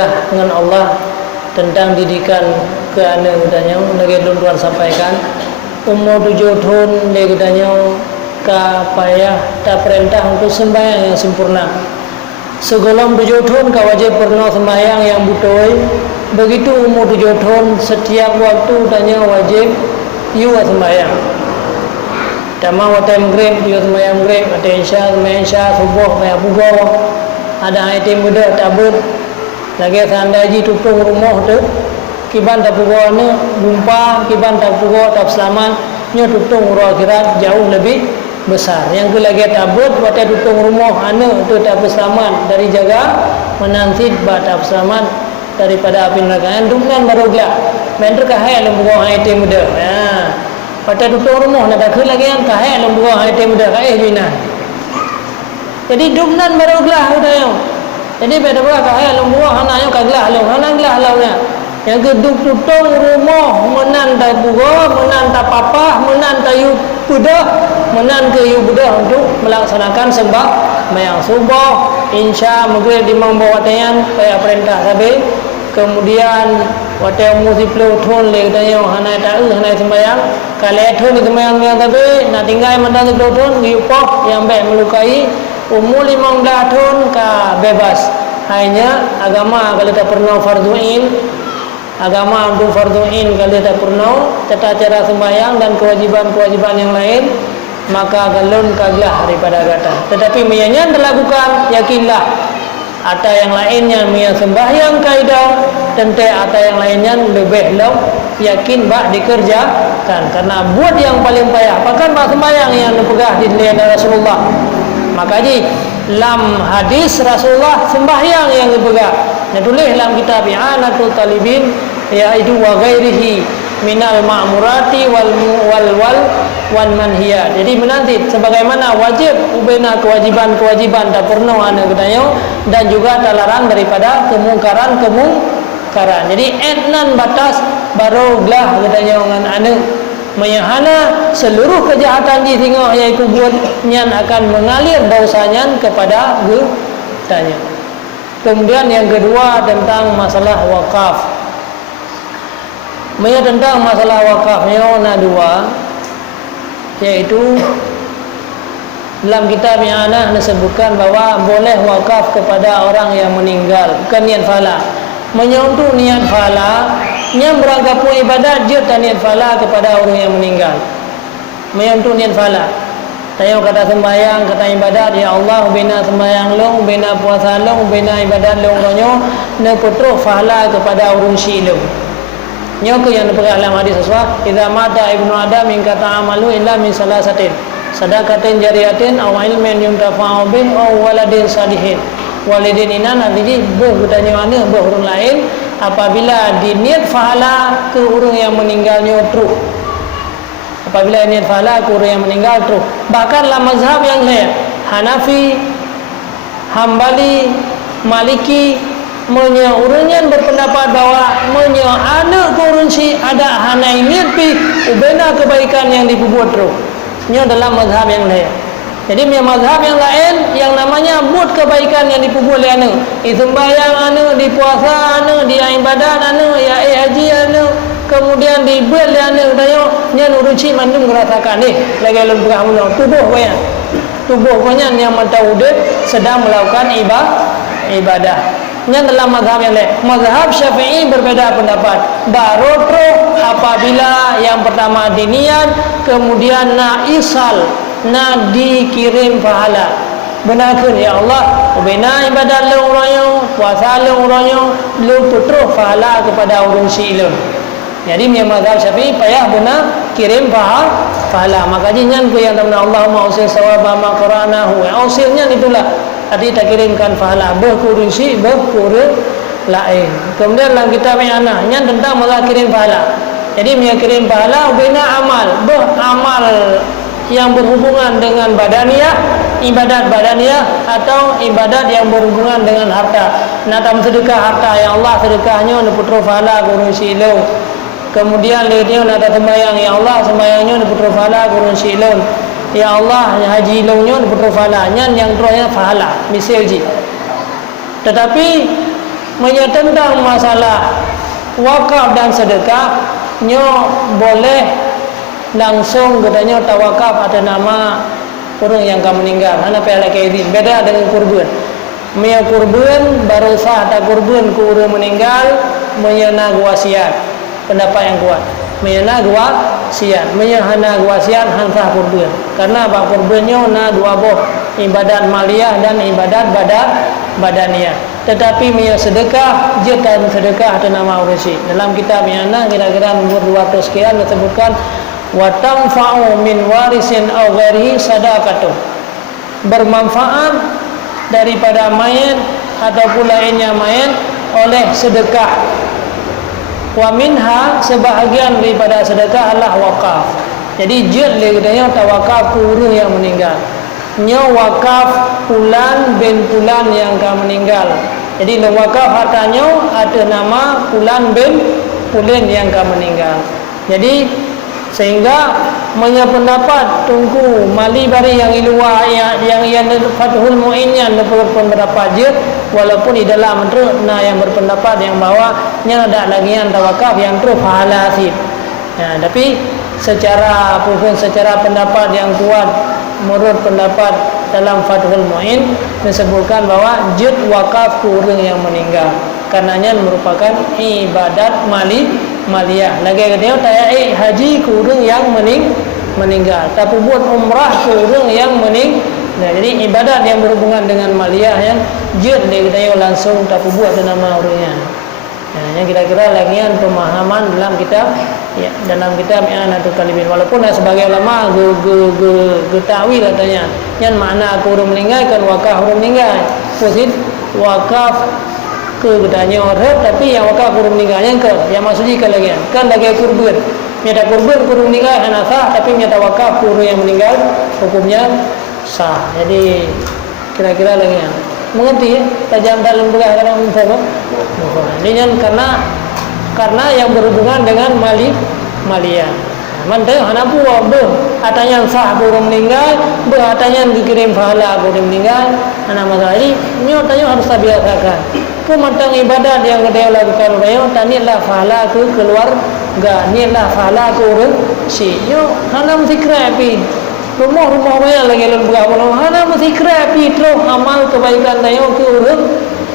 bergejlah dengan Allah tentang didikan ke anak katanya lagi tuan sampaikan umur 7 tahun dia katanya ka payah tak perintah untuk sembahyang yang sempurna. Sebelum 7 tahun ka wajib pernah sembahyang yang betul. Begitu umur 7 tahun setiap waktu tanya wajib you sembahyang. Tama waktu maghrib you sembahyang maghrib, ada isya sembahyang isya, subuh sembahyang subuh. Ada item muda tabut lagi sandaji tutup rumah tu kiban tak pukul ni lumpah kiban tak pukul tak selamat nyo tutup rumah akhirat jauh lebih besar. Yang ke lagi tabut waktu tutup rumah anak tu tak selamat dari jaga menanti tak selamat daripada api neraka. Yang dumnan baru gelap mentor kahai lembuah item muda. Waktu tutup rumah nak tak lagi yang kahai lembuah item muda kahai jinan. Jadi dumnan baru gelap katanya. Jadi pada buah kahai lembuah anak yang kaglah long anak gelah launya. Yang keduk tutung rumah menan tak buga, menan tak papah, menan tak yu budah, menan ke yu budah untuk melaksanakan sembahyang subuh, insya maghrib di mangbawa tayan kaya perintah sabe. Kemudian waktu umur 10 tahun le katanya hanai tak hanai sembahyang. Kalau tahun di sembahyang sabe nak tinggal mendan 10 tahun diupah yang baik melukai. Umur 15 tahun ka bebas. Hanya agama kalau tak pernah farduin, agama untuk farduin kalau tak pernah tata cara sembahyang dan kewajiban-kewajiban yang lain, maka galon kaglah daripada kata. Tetapi menyanyian dilakukan, yakinlah ada yang lainnya yang sembahyang kaidah tentu ada yang lainnya lebih low yakin bak dikerjakan karena buat yang paling payah. Bahkan bak sembahyang yang dipegah di Rasulullah. Maka ji dalam hadis Rasulullah sembahyang yang dipegang. Ditulis dalam kitab I'anatul Talibin yaitu wa ghairihi minal ma'murati wal manhiyat. Jadi menanti sebagaimana wajib ubena kewajiban-kewajiban tak pernah ana katanya dan juga terlarang daripada kemungkaran. Jadi etnan batas baru gelah katanya dengan ana menyahana seluruh kejahatan di tengah iaitu buat nyan akan mengalir dosanya kepada tanya. Kemudian yang kedua tentang masalah wakaf. Tentang masalah wakafnya ada dua, yaitu dalam kitab I'anah disebutkan bahwa boleh wakaf kepada orang yang meninggal bukan niat fala. Menyentuh niat fala yang beranggap ibadat dia tak niat fala kepada orang yang meninggal. Menyentuh niat fala. Tayo kata sembahyang, kata ibadat, ya Allah bina sembahyang long, bina puasa long, bina ibadat long ronyo ne putruh fala kepada orang syilum. Nyo ke yang dipegang dalam hadis sesuatu, idza mata ibnu adam min kata amalu illa min salasatin. Sadaqatin jariyatin aw ilmin yuntafa'u bih aw waladin salihin. Walidin inan nanti bertanya mana berurang lain apabila diniat fahala ke orang yang meninggalnya terus. Apabila niat fahala ke orang yang meninggal terus. Bahkan dalam mazhab yang lain Hanafi, Hambali, Maliki orangnya berpendapat bahwa anak kurun si ada hanai niat pi ubena kebaikan yang dibuat terus. Ini dalam mazhab yang lain. Jadi mazhab yang lain yang namanya buat kebaikan yang dipubuh oleh anak. Sembahyang anak, di puasa anak, di ibadat anak, ya haji anak, kemudian dibuat oleh anak tanya nya uruci mandum merasakan ni lagi lembah muno tubuh banyak. Tubuh banyak yang mentaudid sedang melakukan ibadah. Nya dalam mazhab yang lain. Mazhab Syafi'i berbeda pendapat. Baru apabila yang pertama diniat, kemudian naisal na dikirim pahala. Benarkan ya Allah ubena ibadat le uranyo, puasa le uranyo, lu putruh pahala kepada urun silum. Jadi mazhab Syafi'i payah benar kirim pahala. Makanya nyan ku yang teman Allahumma usil sawaba ma qaranahu. Usilnya itulah tadi tak kirimkan pahala berkursi berkurang lain. Kemudian dalam kitab I'anah nyan tentang malah kirim pahala. Jadi kirim pahala ubena amal yang berhubungan dengan badaniah, ibadat badaniah atau ibadat yang berhubungan dengan harta. Natam sedekah harta yang Allah sedekahnya untuk putra pahala guru silum. Kemudian dia nata sembahyang ya Allah sembahyangnya untuk putra pahala guru silum. Ya Allah haji ilmunya untuk putra pahala. Yang terusnya pahala. Misal ji. Tetapi tentang masalah wakaf dan sedekah, nyo boleh langsung katanya tawakaf atas nama orang yang akan meninggal. Hana pihak izin. Beda dengan kurban. Mia kurban baru sah tak kurban ku orang meninggal menyana wasiat. Pendapat yang kuat. Menyana wasiat. Menyana wasiat hansah kurban. Karena apa kurbannya na dua boh, ibadat maliyah dan ibadat badaniyah. Tetapi mia sedekah, jetan sedekah atas nama ursi. Dalam kitab Miana kira-kira nomor 200 sekian disebutkan wa tanfa'u min warisin aw ghairihi sadaqatuh. Bermanfaat daripada mayat ataupun lainnya mayat oleh sedekah. Wa minha, sebahagian daripada sedekah adalah wakaf. Jadi jid dia tawakaf ku orang yang meninggal. Nyo wakaf fulan bin fulan yang akan meninggal. Jadi wakaf hartanya ada nama fulan bin fulan yang akan meninggal. Jadi sehingga pendapat tunggu mali bari yang luar yang Fathul Mu'in pendapat je, walaupun di dalam itu yang berpendapat yang bahawa nya ada lagi yang tawakaf yang terus pahala asib. Tapi secara pendapat yang kuat menurut pendapat dalam Fathul Mu'in disebutkan bahawa jid wakaf ku orang yang meninggal, karenanya merupakan ibadat maliyah. Lagi dia tayak haji ku orang yang meninggal, tapi buat umrah ku orang yang meninggal. Jadi ibadat yang berhubungan dengan maliyah yang jid dia langsung tapi buat nama orangnya. Yang kira-kira lagian pemahaman dalam kitab I'anatul Talibin. Walaupun sebagai ulama getawi katanya yang makna aku orang meninggal kan wakaf orang meninggal posit wakaf ke katanya orang, tapi yang wakaf orang meninggal yang maksudnya kan lagi kurban nyata kurban orang meninggal hanya sah, tapi nyata wakaf orang yang meninggal hukumnya sah. Jadi kira-kira lagian mengerti ya, tajam dalam belah dalam info. Ini karena yang berhubungan dengan maliyah. Mantai hana buah atanya sah orang meninggal, atanya dikirim pahala orang meninggal. Hana masalah ini tanya harus biasakan. Pemantang ibadat yang dia lakukan bayo tanilah pahala ke keluarga, nilah pahala ke orang si. Hana mesti kreatif. Rumah banyak lagi dalam berapa hana mesti kreatif terus amal kebaikan tayo ke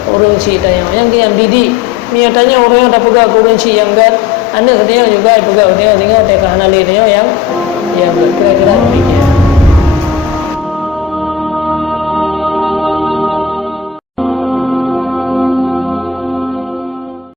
orang si tayo yang didik. Ni tanya orang yang tak pegang kurun si yang gat, anda katanya juga pegang dia tengok tak hana le tayo yang